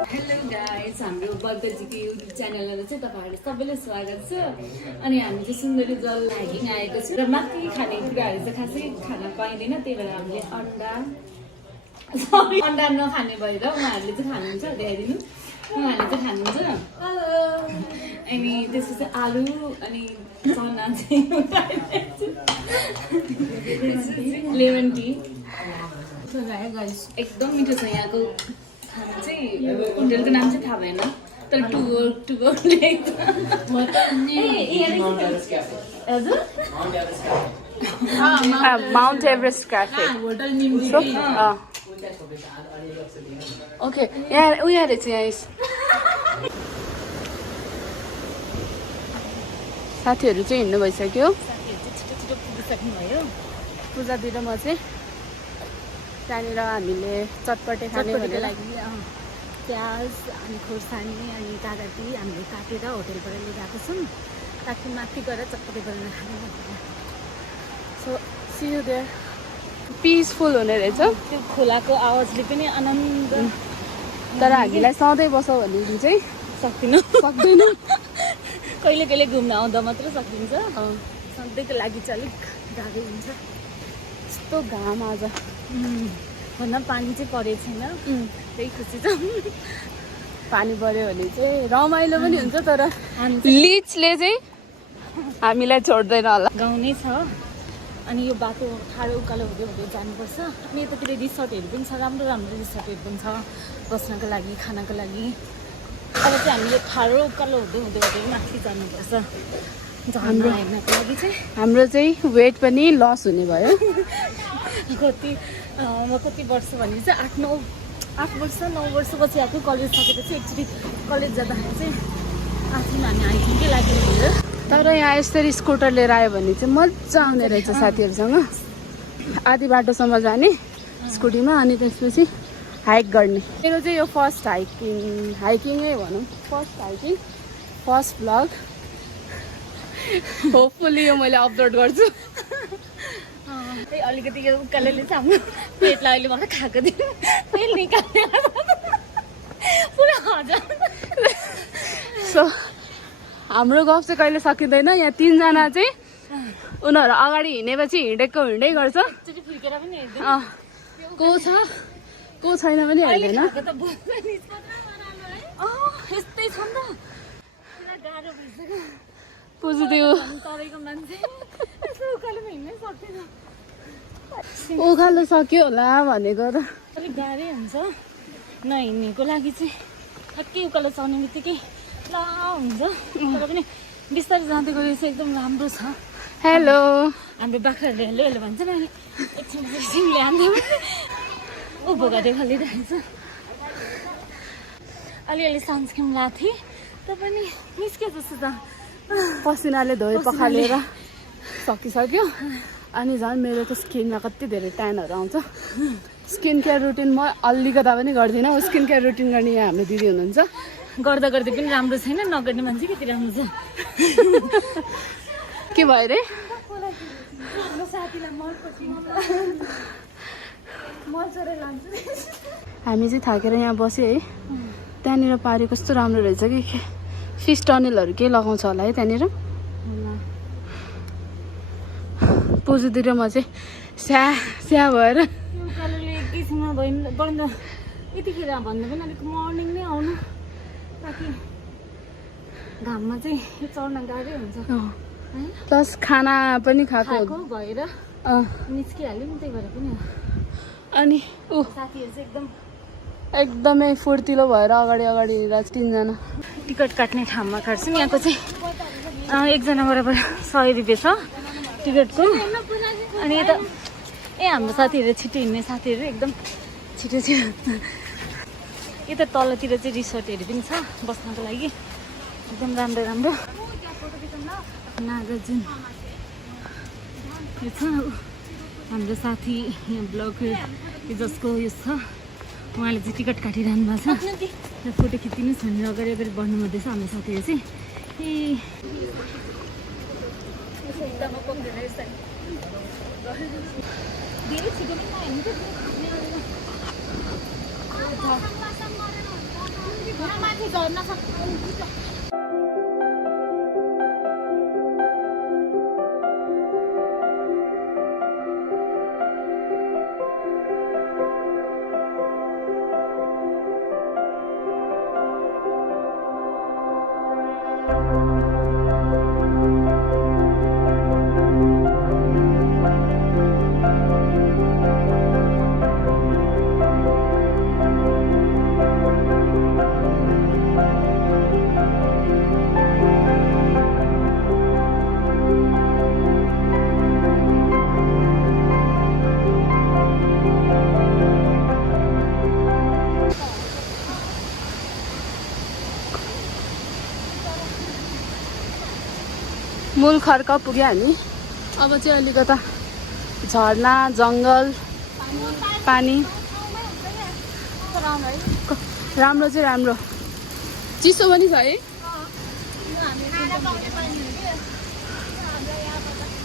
Hello guys, हाम्रो बद्दजीको YouTube च्यानलमा चाहिँ तपाईँहरूले सबैले स्वागत छ। अनि हामी चाहिँ सुन्दरी जल हाइकिङ आएको छु र माथि खाने कुराहरू चाहिँ खासै खान पाइँदैन, त्यही भएर हामीले अन्डा नखाने भएर उहाँहरूले चाहिँ खानुहुन्छ। देखाइदिनु, उहाँहरूले चाहिँ खानुहुन्छ। अनि त्यसपछि आलु अनि चना चाहिँ लेमन टी एकदम मिठो छ। यहाँको खाना चाहिँ होटेलको नाम चाहिँ थाहा भएन, तर टुगो माउन्ट एभरेस्ट क्याफे ओके। यहाँ उयो रहेछ, यहाँ साथीहरू चाहिँ हिँड्नु भइसक्यो। छिटो पुगिसक्नु भयो। पूजातिर म चाहिँ त्यहाँनिर हामीले चटपटे खाने लागि प्याज अनि खोर्सानी अनि कागती हामीले काटेर होटेलबाट लिएर आएको छौँ, ताकि माथि गएर चटपटे गरेर खाने। So see you there. Peaceful हुने रहेछ त्यो खोलाको आवाजले पनि आनन्द। तर हामीलाई सधैँ बसौँ भनेदेखि चाहिँ सक्दैन। कहिले कहिले घुम्न आउँदा मात्र सकिन्छ, सधैँको लागि चाहिँ अलिक गाह्रो हुन्छ। यस्तो घाम आज भन्न पानी चाहिँ परेको छैन, त्यही खुसी छ। पानी पऱ्यो भने चाहिँ रमाइलो पनि हुन्छ, तर लिचले चाहिँ हामीलाई छोड्दैन होला। गाउँ नै छ अनि यो बाटो ठाडो उकालो हुँदै हुँदै जानुपर्छ। अनि यतातिर रिसोर्टहरू पनि छ, राम्रो राम्रो रिसोर्टहरू पनि छ बस्नको लागि, खानाको लागि। अब चाहिँ हामीले ठाडो उकालो हुँदै हुँदै हुँदै माथि जानुपर्छ झर्ना हेर्नको लागि चाहिँ। हाम्रो चाहिँ वेट पनि लस हुने भयो। म कति वर्ष भने चाहिँ 8 वर्ष 9 वर्षपछि आएको कलेज सकेपछि। एक्चुली कलेज जाँदाखेरि चाहिँ आफ्नो हामी हाइकिङकै लागि भयो। तर यहाँ यसरी स्कुटर लिएर आयो भने चाहिँ मजा आउने रहेछ साथीहरूसँग। आधी बाटोसम्म जाने स्कुटीमा, अनि त्यसपछि हाइक गर्ने। मेरो चाहिँ यो फर्स्ट हाइकिङै भनौँ, फर्स्ट भ्लग। होपफुल्ली यो मैले अपलोड गर्छु। अलिकति यो उकालोले चाहिँ हाम्रो पेटलाई अहिले मात्रै खाएको थियो, तेल निकाल्ने पुरा हजार। सो हाम्रो गफ चाहिँ कहिले सकिँदैन। यहाँ 3 जना चाहिँ उनीहरू अगाडि हिँडेपछि हिँडेको हिँडै गर्छ, फर्केर पनि हेर्दैन को छ को छैन पनि हेर्दैन। यस्तै छ नि त, पुरा गाह्रो भइसक्यो। पोजिटिभ तपाईँको मान्छे उकालोमा हिँड्नै सक्दैन। उकालो सक्यो होला भनेको त अलिक गाह्रै हुन्छ नहिँड्नेको लागि चाहिँ। ठ्याक्कै उकालो चढ्ने बित्तिकै ला हुन्छ, तर पनि बिस्तारै जाँदै गयो चाहिँ एकदम राम्रो छ। हेलो, हाम्रो बाख्राहरूले हेलो हेलो भन्छ नि, एकछिन ल्याउँदा उभो गर्दै खलिरहेको छ। अलिअलि सनस्क्रिन लगाएको थिएँ, त पनि निस्क्यो जस्तो त। पसिनाले धोइ पखालेर सकिसक्यो। अनि झन् मेरो त स्किनमा कति धेरै ट्यानहरू आउँछ। स्किन केयर रुटिन म अलिकता पनि गर्दिनँ। स्किन केयर रुटिन गर्ने यहाँ हाम्रो दिदी हुनुहुन्छ, गर्दा गर्दै पनि राम्रो छैन, नगर्ने मान्छे कति राम्रो छ। के भयो रे? हामी चाहिँ थाकेर यहाँ बस्यो है। त्यहाँनिर पारी कस्तो राम्रो रहेछ कि फिस टनेलहरू केही लगाउँछ होला है त्यहाँनिर। पोजुतिर म चाहिँ स्या भएर उकालोले एकैछिनमा बन्द यतिखेर भन्दा पनि अलिक मर्निङ नै आउनु, ताकि घाममा चाहिँ यो चढ्न गाह्रै हुन्छ। प्लस खाना पनि खाएको भएर निस्किहाल्यो नि, त्यही भएर पनि। अनि साथीहरू चाहिँ एकदमै फुर्तिलो भएर अगाडि हिँड्दा 3 जना। टिकट काट्ने ठाउँमा काट्छौँ। यहाँको चाहिँ एकजना बराबर 100 रुपियाँ छ टिकटको। अनि यता हाम्रो साथीहरू छिटो हिँड्ने साथीहरू एकदम छिटो। यता तलतिर चाहिँ रिसोर्टहरू पनि छ बस्नको लागि, एकदम राम्रो राम्रो। नागार्जुन यो छ हाम्रो साथी, यहाँ ब्लगर जसको यो छ, उहाँले चाहिँ टिकट काटिरहनु भएको छ। र फोटो खिचिदिनुहोस् भनेर अगाडि बढ्नु हुँदैछ हाम्रो साथीहरू चाहिँ। धेरै छिटो पनि झर्ना सक्छ। मूल खर्क पुग्यो हामी। अब चाहिँ अलिकता झरना जङ्गल पानी राम्रो चाहिँ राम्रो चिसो पनि छ है।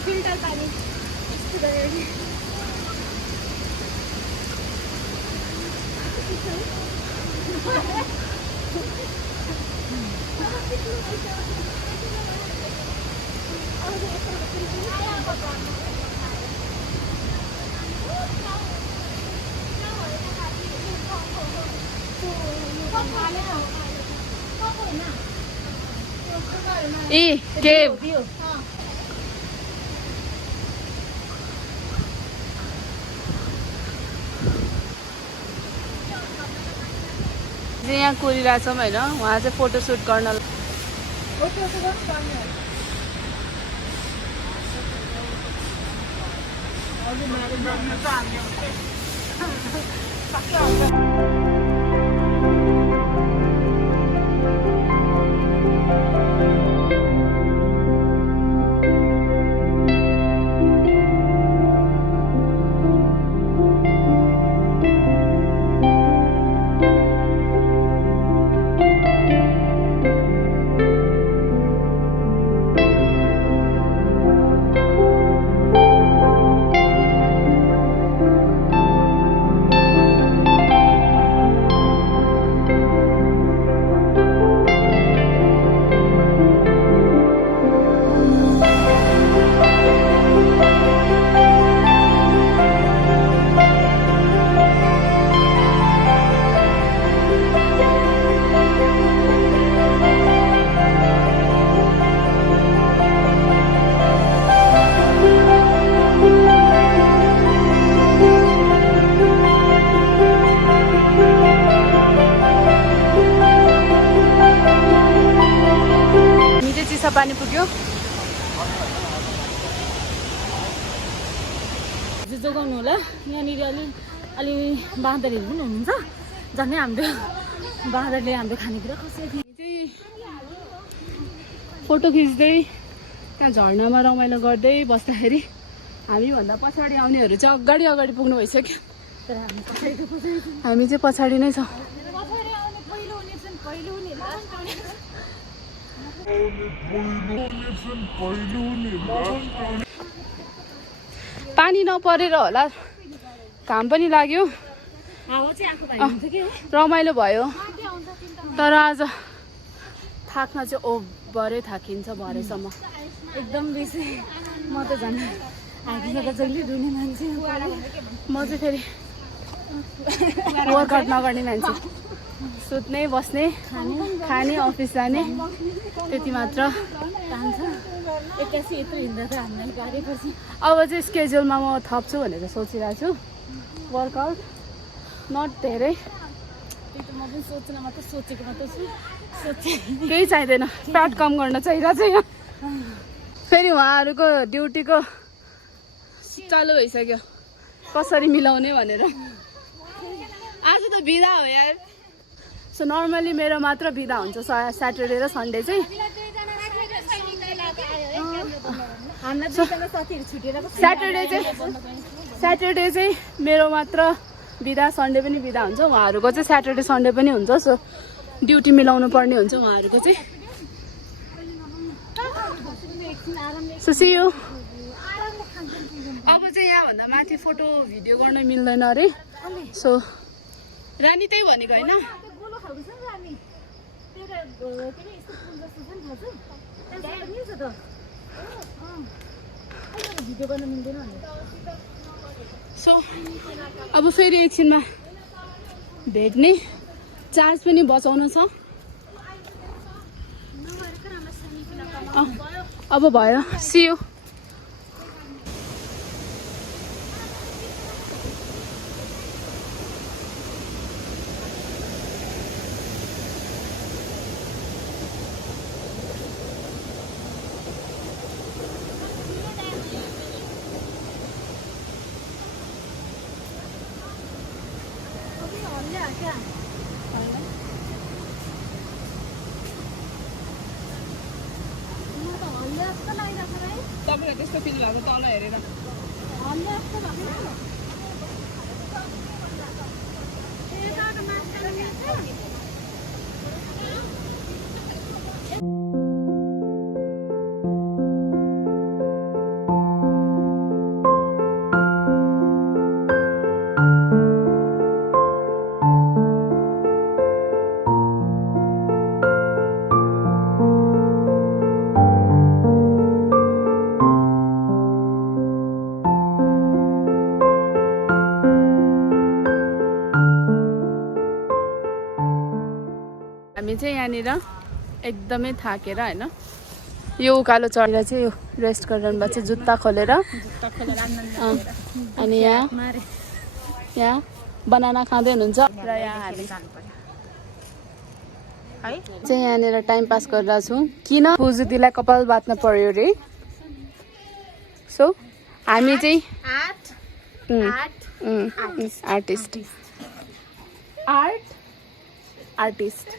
फिल्टर पानी ए केभ यहाँ कुरिरहेछौँ होइन। उहाँ चाहिँ फोटोसुट गर्न पानी पुग्यो। जोगाउनु होला। यहाँनिर अलि बाँदरहरू पनि हुनुहुन्छ। झन् हाम्रो बाँदरले हाम्रो खानेकुरा खसेको चाहिँ फोटो खिच्दै त्यहाँ झर्नामा रमाइलो गर्दै बस्दाखेरि हामीभन्दा पछाडि आउनेहरू चाहिँ अगाडि अगाडि पुग्नु भइसक्यो। तर हामी चाहिँ पछाडि नै छौँ। पानी नपरेर होला, घाम पनि लाग्यो, रमाइलो भयो। तर आज थाक्न चाहिँ ओभरै थाकिन्छ भरेसम्म एकदम बेसी। म त झन् हाकिसकेर जहिले रुने मान्छे। म चाहिँ फेरि वर्कआउट नगर्ने मान्छे। सुत्ने बस्ने खाने अफिस जाने त्यति मात्र काम छ। 81 यत्रो हिँड्दा त हामीलाई गाह्रै पर्छ। अब चाहिँ स्केड्युलमा म थप्छु भनेर सोचिरहेको छु। वर्कआउट नट धेरै, त्यही त म पनि सोच्न मात्र सोचेको मात्र छु। केही चाहिँदैन, फ्याट कम गर्न चाहिरहेको छ यहाँ। फेरि उहाँहरूको ड्युटीको चालु भइसक्यो, कसरी मिलाउने भनेर। आज त बिदा हो यार। सो नर्मली मेरो मात्र बिदा हुन्छ स्याटरडे र सन्डे चाहिँ। स्याटरडे चाहिँ मेरो मात्र बिदा, सन्डे पनि बिदा हुन्छ। उहाँहरूको चाहिँ स्याटरडे सन्डे पनि हुन्छ। सो ड्युटी मिलाउनु पर्ने हुन्छ उहाँहरूको चाहिँ। So see you. अब चाहिँ यहाँभन्दा माथि फोटो भिडियो गर्न मिल्दैन अरे। सो रानी त्यही भनेको होइन, एउटा के अरे यस्तो फुल जस्तो छ नि थाहा छ त्यहाँबाट मिल्छ त भिडियो गर्न मिल्दैन भने सो अब फेरि एकछिनमा भेट्ने चार्ज पनि बचाउनु छ अब भयो सी यू तपाईँलाई त्यस्तो फिल लाग्छ तल हेरेर हामी चाहिँ यहाँनिर एकदमै थाकेर होइन यो उकालो चढेर चाहिँ यो रेस्ट गरिरहनु भएको चाहिँ जुत्ता खोलेर अनि यहाँ बनाना खाँदै हुनुहुन्छ र यहाँ हामी चाहिँ यहाँनिर टाइम पास गरिरहेको छौँ किन पुजुतीलाई कपाल बाँध्न पर्यो रे सो हामी चाहिँ आर्टिस्ट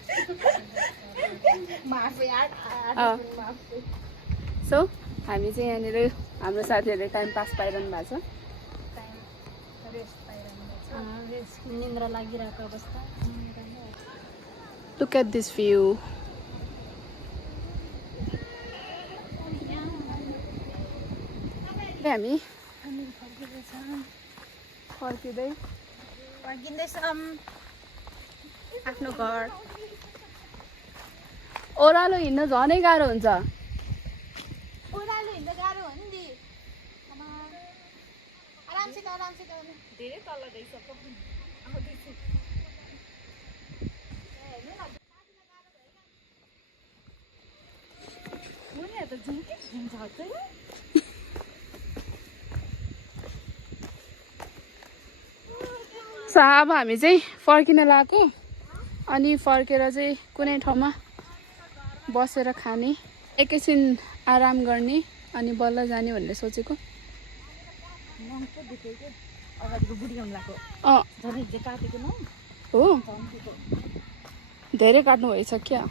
सो हामी चाहिँ यहाँनिर हाम्रो साथीहरूले टाइम पास पाइरहनु भएको छ निन्द्रा लागिरहेको अवस्था लुक एट दिस भ्यू हामी फर्किँदैछौँ आफ्नो घर ओह्रालो हिँड्न झनै गाह्रो हुन्छ ओह्रालो हिँड्दा गाह्रो हो नि आरामसित धेरै तल गइसक्यो त झुम्के झुम्छ सो अब हामी चाहिँ फर्किन लागेको अनि फर्केर चाहिँ कुनै ठाउँमा बसेर खाने एकैछिन आराम गर्ने अनि बल्ल जाने भनेर सोचेको हो धेरै काट्नु भएछ क्या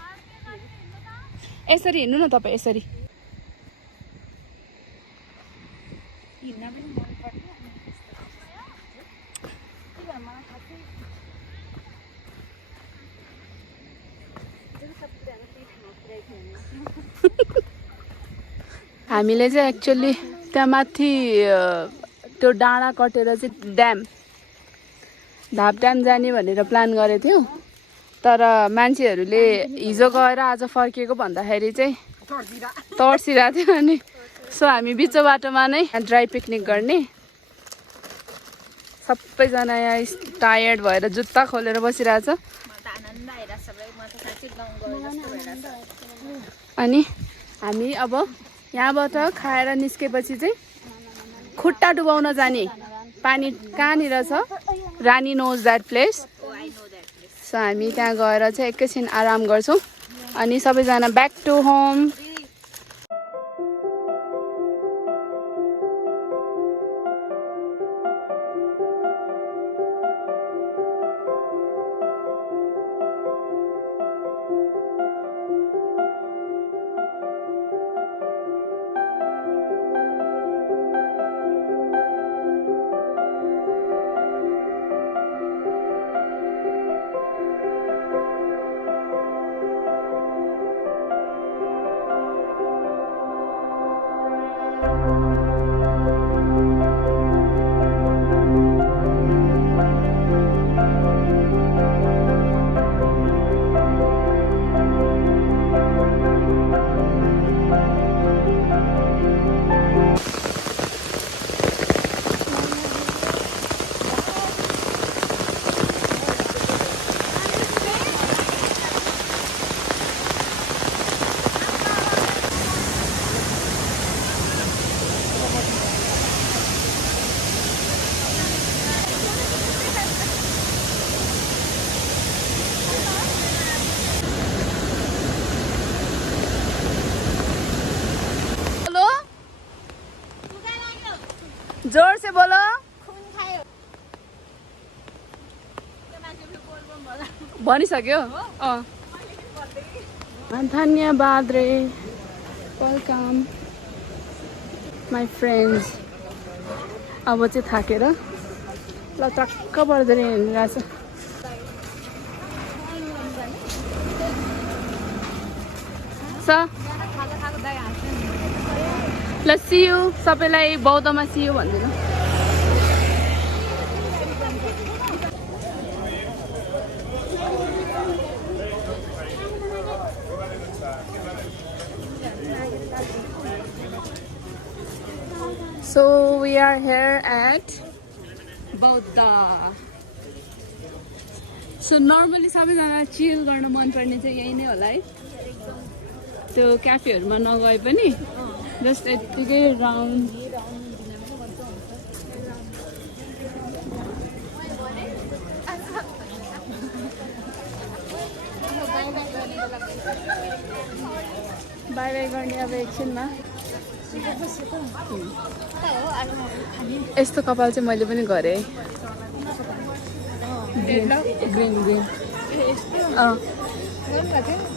यसरी हिँड्नु न तपाईँ यसरी हामीले चाहिँ एक्चुअली त्यहाँ माथि त्यो डाँडा कटेर चाहिँ धाप ड्याम जाने भनेर प्लान गरेको थियौँ तर मान्छेहरूले हिजो गएर आज फर्किएको भन्दाखेरि चाहिँ तर्सिरहेको थियो अनि सो हामी बिचो बाटोमा नै ड्राई पिकनिक गर्ने सबैजना यहाँ टायर्ड भएर जुत्ता खोलेर बसिरहेछ अनि हामी अब यहाँबाट खाएर निस्केपछि चाहिँ खुट्टा डुबाउन जाने पानी कहाँनिर छ रानी नोज द्याट प्लेस सो हामी त्यहाँ गएर चाहिँ एकैछिन आराम गर्छौँ अनि सबैजना ब्याक टु होम जोर से बोलो भनिसक्यो धन्यवाद रे वेलकम माई फ्रेन्ड्स अब चाहिँ थाकेर ल टक्क पर्दैन हिँडिरहेछ ल सियु सबैलाई बौद्धमा सियु भनिदिनु So we are here at Buddha. So normally सबैजना चिल गर्न मन पर्ने चाहिँ यही नै होला है त्यो क्याफेहरुमा नगए पनि जस्ट यतिकै राउन्ड बाई बाई गर्ने अब एकछिनमा यस्तो कपाल चाहिँ मैले पनि गरेँ ग्रिन ग्रिन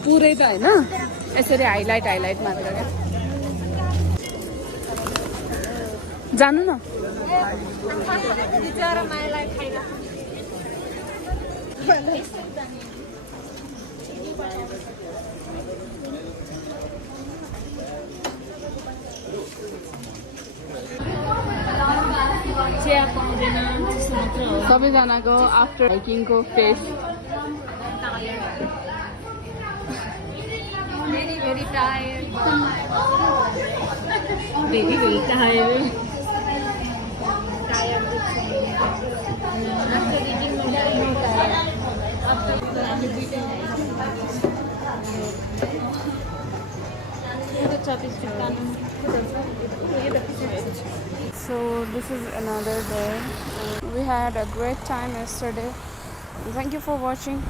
पुरै त होइन यसरी हाइलाइट मात्र क्या जानु न सबैजनाको आफ्टर हाइकिङको face very tired. Very tired. After eating no tired. So this is another day. We had a great time yesterday. Thank you for watching.